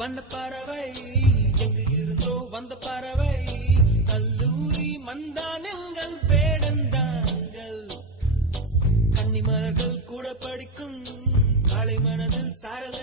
வண்ண பறவை எங்கு இருந்தோ வந்த பறவை கல்லூரி மந்தான் எங்கள் வேடந்தாங்கள் கன்னிமலர்கள் கூட படிக்கும் காலை மனதில் சாரல்